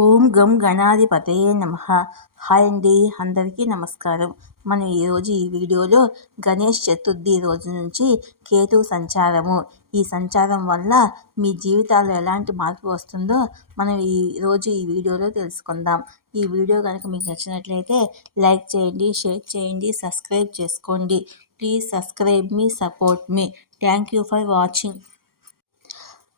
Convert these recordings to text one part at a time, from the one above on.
ఓం గం గణాధిపతయే నమ. హాయ్ అండి అందరికీ నమస్కారం. మనం ఈరోజు ఈ వీడియోలో గణేష్ చతుర్థి రోజు నుంచి కేతు సంచారము. ఈ సంచారం వల్ల మీ జీవితాల్లో ఎలాంటి మార్పు వస్తుందో మనం ఈ రోజు ఈ వీడియోలో తెలుసుకుందాం. ఈ వీడియో కనుక మీకు నచ్చినట్లయితే లైక్ చేయండి షేర్ చేయండి సబ్స్క్రైబ్ చేసుకోండి. Please subscribe me support me. Thank you for watching.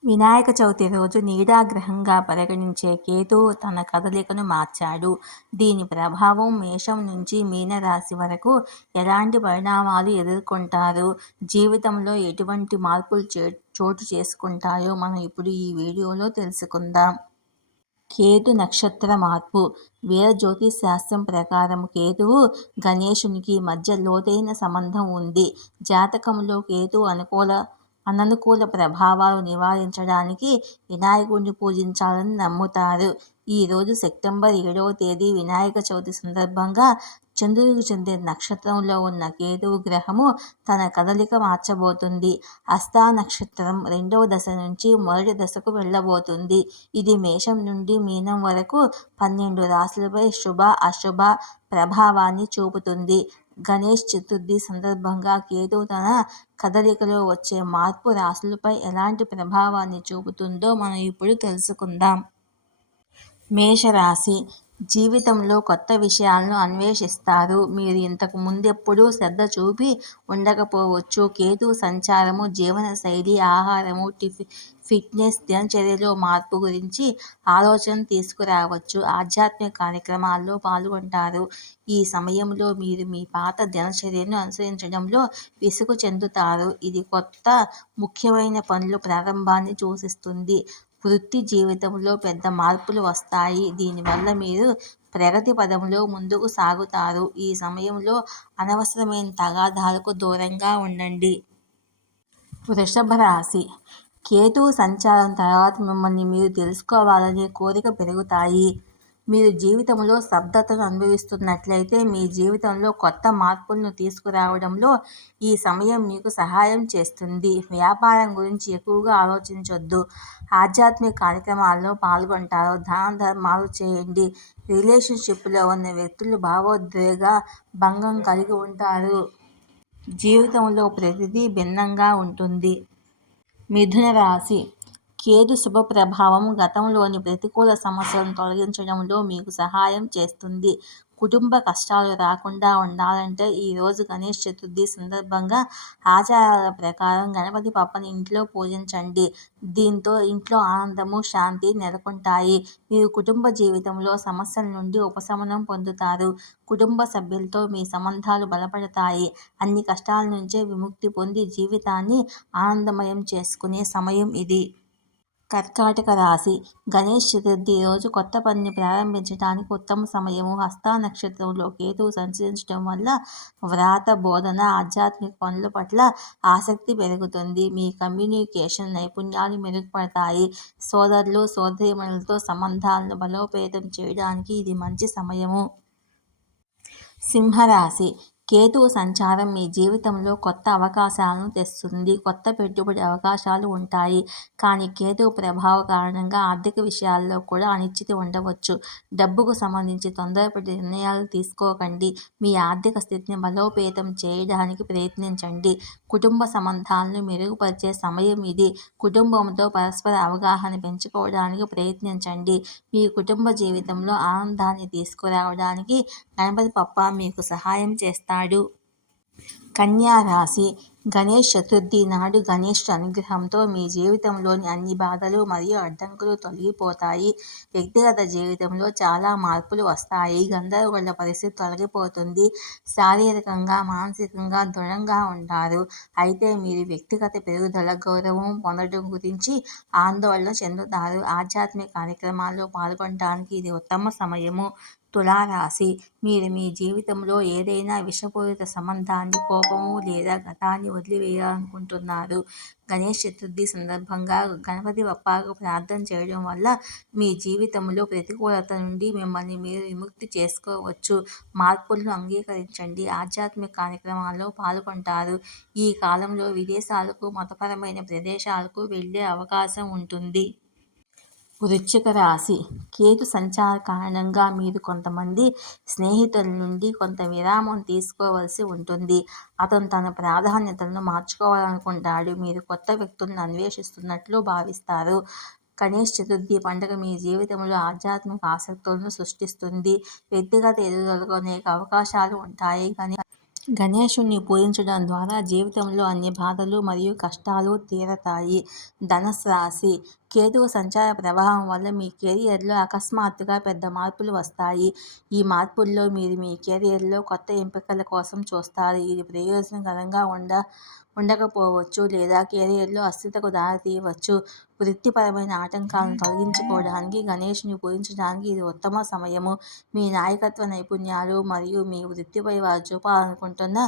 Vinayaka Chavithi రోజు నీడాగ్రహంగా పరిగణించే కేతువు తన కదలికను మార్చాడు. దీని ప్రభావం మేషం నుంచి మీనరాశి వరకు ఎలాంటి పరిణామాలు ఎదుర్కొంటారు? జీవితంలో ఎటువంటి మార్పులు చే చోటు చేసుకుంటాయో మనం ఇప్పుడు ఈ వీడియోలో తెలుసుకుందాం. కేతు నక్షత్ర మార్పు. వీర జ్యోతిష్ శాస్త్రం ప్రకారం కేతువు గణేశునికి మధ్య లోతైన సంబంధం ఉంది. జాతకంలో కేతు అనుకూల అననుకూల ప్రభావాలు నివారించడానికి వినాయకుడిని పూజించాలని నమ్ముతారు. ఈరోజు సెప్టెంబర్ ఏడవ తేదీ వినాయక చవితి సందర్భంగా చంద్రుడికి చెందిన నక్షత్రంలో ఉన్న కేతువు గ్రహము తన కదలిక మార్చబోతుంది. హస్తా నక్షత్రం రెండవ దశ నుంచి మొదటి దశకు వెళ్ళబోతుంది. ఇది మేషం నుండి మీనం వరకు పన్నెండు రాశులపై శుభ అశుభ ప్రభావాన్ని చూపుతుంది. గణేష్ చతుర్థి సందర్భంగా కేతువు తన కదలికలో వచ్చే మార్పు రాశులపై ఎలాంటి ప్రభావాన్ని చూపుతుందో మనం ఇప్పుడు తెలుసుకుందాం. మేషరాశి జీవితంలో కొత్త విషయాలను అన్వేషిస్తారు. మీరు ఇంతకు ముందెప్పుడూ శ్రద్ధ చూపి ఉండకపోవచ్చు. కేతు సంచారము జీవన శైలి ఆహారము టిఫి ఫిట్నెస్ దినచర్యలో మార్పు గురించి ఆలోచన తీసుకురావచ్చు. ఆధ్యాత్మిక కార్యక్రమాల్లో పాల్గొంటారు. ఈ సమయంలో మీరు మీ పాత దినచర్యను అనుసరించడంలో విసుగు చెందుతారు. ఇది కొత్త ముఖ్యమైన పనులు ప్రారంభాన్ని సూచిస్తుంది. వృత్తి జీవితంలో పెద్ద మార్పులు వస్తాయి. దీనివల్ల మీరు ప్రగతి పదంలో ముందుకు సాగుతారు. ఈ సమయంలో అనవసరమైన తగాదాలకు దూరంగా ఉండండి. వృషభ రాశి. కేతువు సంచారం తర్వాత మిమ్మల్ని మీరు తెలుసుకోవాలనే కోరిక పెరుగుతాయి. మీరు జీవితంలో స్తబ్దతను అనుభవిస్తున్నట్లయితే మీ జీవితంలో కొత్త మార్పులను తీసుకురావడంలో ఈ సమయం మీకు సహాయం చేస్తుంది. వ్యాపారం గురించి ఎక్కువగా ఆలోచించొద్దు. ఆధ్యాత్మిక కార్యక్రమాల్లో పాల్గొంటారు. దాన ధర్మాలు చేయండి. రిలేషన్షిప్లో ఉన్న వ్యక్తులు భావోద్వేగ భంగం కలిగి ఉంటారు. జీవితంలో ప్రతిదీ భిన్నంగా ఉంటుంది. మిథున రాశి కేదు శుభ ప్రభావం గతంలోని ప్రతికూల సమస్యలను తొలగించడంలో మీకు సహాయం చేస్తుంది. కుటుంబ కష్టాలు రాకుండా ఉండాలంటే ఈరోజు గణేష్ చతుర్థి సందర్భంగా ఆచారాల ప్రకారం గణపతి పప్పని ఇంట్లో పూజించండి. దీంతో ఇంట్లో ఆనందము శాంతి నెలకొంటాయి. మీరు కుటుంబ జీవితంలో సమస్యల నుండి ఉపశమనం పొందుతారు. కుటుంబ సభ్యులతో మీ సంబంధాలు బలపడతాయి. అన్ని కష్టాల నుంచే విముక్తి పొంది జీవితాన్ని ఆనందమయం చేసుకునే సమయం ఇది. కర్కాటక రాశి. గణేష్ చతుర్థి రోజు కొత్త పనిని ప్రారంభించడానికి ఉత్తమ సమయము. హస్త నక్షత్రంలో కేతువు సంచరించడం వల్ల వ్రాత బోధన ఆధ్యాత్మిక పనుల పట్ల ఆసక్తి పెరుగుతుంది. మీ కమ్యూనికేషన్ నైపుణ్యాలు మెరుగుపడతాయి. సోదరులు సోదరిమణులతో సంబంధాలను బలోపేతం చేయడానికి ఇది మంచి సమయము. సింహరాశి. కేతువు సంచారం మీ జీవితంలో కొత్త అవకాశాలను తెస్తుంది. కొత్త పెట్టుబడి అవకాశాలు ఉంటాయి. కానీ కేతువు ప్రభావ కారణంగా ఆర్థిక విషయాల్లో కూడా అనిశ్చితి ఉండవచ్చు. డబ్బుకు సంబంధించి తొందరపడి నిర్ణయాలు తీసుకోకండి. మీ ఆర్థిక స్థితిని బలోపేతం చేయడానికి ప్రయత్నించండి. కుటుంబ సంబంధాలను మెరుగుపరిచే సమయం ఇది. కుటుంబంతో పరస్పర అవగాహన పెంచుకోవడానికి ప్రయత్నించండి. మీ కుటుంబ జీవితంలో ఆనందాన్ని తీసుకురావడానికి గణపతి పప్ప మీకు సహాయం చేస్తారు. చేస్తాడు. కన్యా రాశి గణేష్ చతుర్థి నాడు గణేష్ అనుగ్రహంతో మీ జీవితంలోని అన్ని బాధలు మరియు అడ్డంకులు తొలగిపోతాయి. వ్యక్తిగత జీవితంలో చాలా మార్పులు వస్తాయి. గందరగోళ పరిస్థితి తొలగిపోతుంది. శారీరకంగా మానసికంగా దృఢంగా ఉంటారు. అయితే మీరు వ్యక్తిగత పెరుగుదల గౌరవం పొందడం గురించి ఆందోళన చెందుతారు. ఆధ్యాత్మిక కార్యక్రమాల్లో పాల్గొనడానికి ఇది ఉత్తమ సమయము. తులారాశి. మీరు మీ జీవితంలో ఏదైనా విషపూరిత సంబంధాన్ని కోపము లేదా గతాన్ని వదిలివేయాలనుకుంటున్నారు. గణేష్ చతుర్థి సందర్భంగా గణపతి బప్పాకు ప్రార్థన చేయడం వల్ల మీ జీవితంలో ప్రతికూలత నుండి మిమ్మల్ని మీరు విముక్తి చేసుకోవచ్చు. మార్పులను అంగీకరించండి. ఆధ్యాత్మిక కార్యక్రమాల్లో పాల్గొంటారు. ఈ కాలంలో విదేశాలకు మతపరమైన ప్రదేశాలకు వెళ్ళే అవకాశం ఉంటుంది. వృశ్చిక రాశి. కేతు సంచార కారణంగా మీరు కొంతమంది స్నేహితుల నుండి కొంత విరామం తీసుకోవాల్సి ఉంటుంది. అతను తన ప్రాధాన్యతలను మార్చుకోవాలనుకుంటాడు. మీరు కొత్త వ్యక్తులను అన్వేషిస్తున్నట్లు భావిస్తారు. గణేష్ చతుర్థి పండుగ మీ జీవితంలో ఆధ్యాత్మిక ఆసక్తులను సృష్టిస్తుంది. వ్యక్తిగత ఎదుగుదలకు అనేక అవకాశాలు ఉంటాయి. కానీ గణేషుణ్ణి పూజించడం ద్వారా జీవితంలో అన్ని బాధలు మరియు కష్టాలు తీరతాయి. ధనస్సు రాశి. కేతువు సంచార ప్రవాహం వల్ల మీ కెరియర్లో అకస్మాత్తుగా పెద్ద మార్పులు వస్తాయి. ఈ మార్పుల్లో మీరు మీ కెరియర్లో కొత్త ఎంపికల కోసం చూస్తారు. ఇది ప్రయోజనకరంగా ఉండ ఉండకపోవచ్చు లేదా కెరీర్లో అస్థిరతకు దారితీయవచ్చు. వృత్తిపరమైన ఆటంకాలను తొలగించుకోవడానికి గణేష్ని పూజించడానికి ఇది ఉత్తమ సమయము. మీ నాయకత్వ నైపుణ్యాలు మరియు మీ వృత్తిపై వారు చూపాలనుకుంటున్న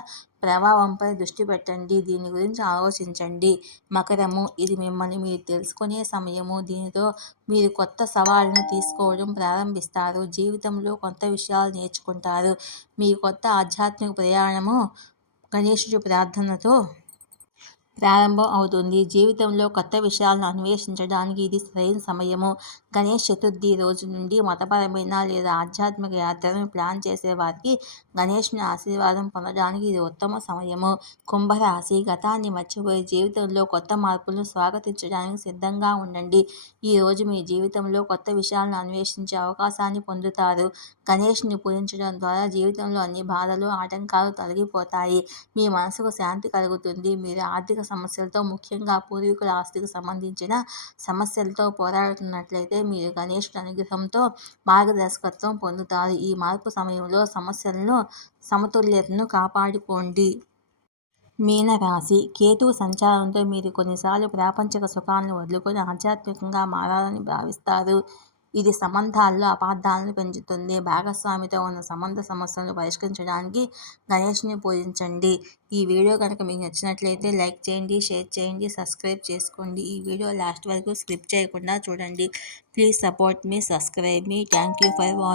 ప్రభావంపై దృష్టి పెట్టండి. దీని గురించి ఆలోచించండి. మకరము ఇది మిమ్మల్ని మీరు తెలుసుకునే సమయము. దీనితో మీరు కొత్త సవాళ్ళను తీసుకోవడం ప్రారంభిస్తారు. జీవితంలో కొత్త విషయాలు నేర్చుకుంటారు. మీ కొత్త ఆధ్యాత్మిక ప్రయాణము గణేశుడి ప్రార్థనతో ప్రారంభం అవుతుంది. జీవితంలో కొత్త విషయాలను అన్వేషించడానికి ఇది సరైన సమయము. గణేష్ చతుర్థి రోజు నుండి మతపరమైన లేదా ఆధ్యాత్మిక యాత్రను ప్లాన్ చేసే వారికి గణేష్ని ఆశీర్వాదం పొందడానికి ఇది ఉత్తమ సమయము. కుంభరాశి గతాన్ని మర్చిపోయి జీవితంలో కొత్త మార్పులను స్వాగతించడానికి సిద్ధంగా ఉండండి. ఈ రోజు మీ జీవితంలో కొత్త విషయాలను అన్వేషించే అవకాశాన్ని పొందుతారు. గణేష్ని పూజించడం ద్వారా జీవితంలో అన్ని బాధలు ఆటంకాలు తొలగిపోతాయి. మీ మనసుకు శాంతి కలుగుతుంది. మీరు ఆర్థిక సమస్యలతో ముఖ్యంగా పూర్వీకుల ఆస్తికి సంబంధించిన సమస్యలతో పోరాడుతున్నట్లయితే మీరు గణేష్ అనుగ్రహంతో మార్గదర్శకత్వం పొందుతారు. ఈ మార్పు సమయంలో సమస్యలను సమతుల్యతను కాపాడుకోండి. మీనరాశి కేతువు సంచారంతో మీరు కొన్నిసార్లు ప్రాపంచిక సుఖాలను వదులుకొని ఆధ్యాత్మికంగా మారాలని భావిస్తారు. ఇది సంబంధాల్లో అపార్థాలను పెంచుతుంది. భాగస్వామితో ఉన్న సంబంధ సమస్యలను పరిష్కరించడానికి గణేష్ని పూజించండి. ఈ వీడియో కనుక మీకు నచ్చినట్లయితే లైక్ చేయండి షేర్ చేయండి సబ్స్క్రైబ్ చేసుకోండి. ఈ వీడియో లాస్ట్ వరకు స్క్రిప్ట్ చేయకుండా చూడండి. Please support me subscribe me. Thank you for watch.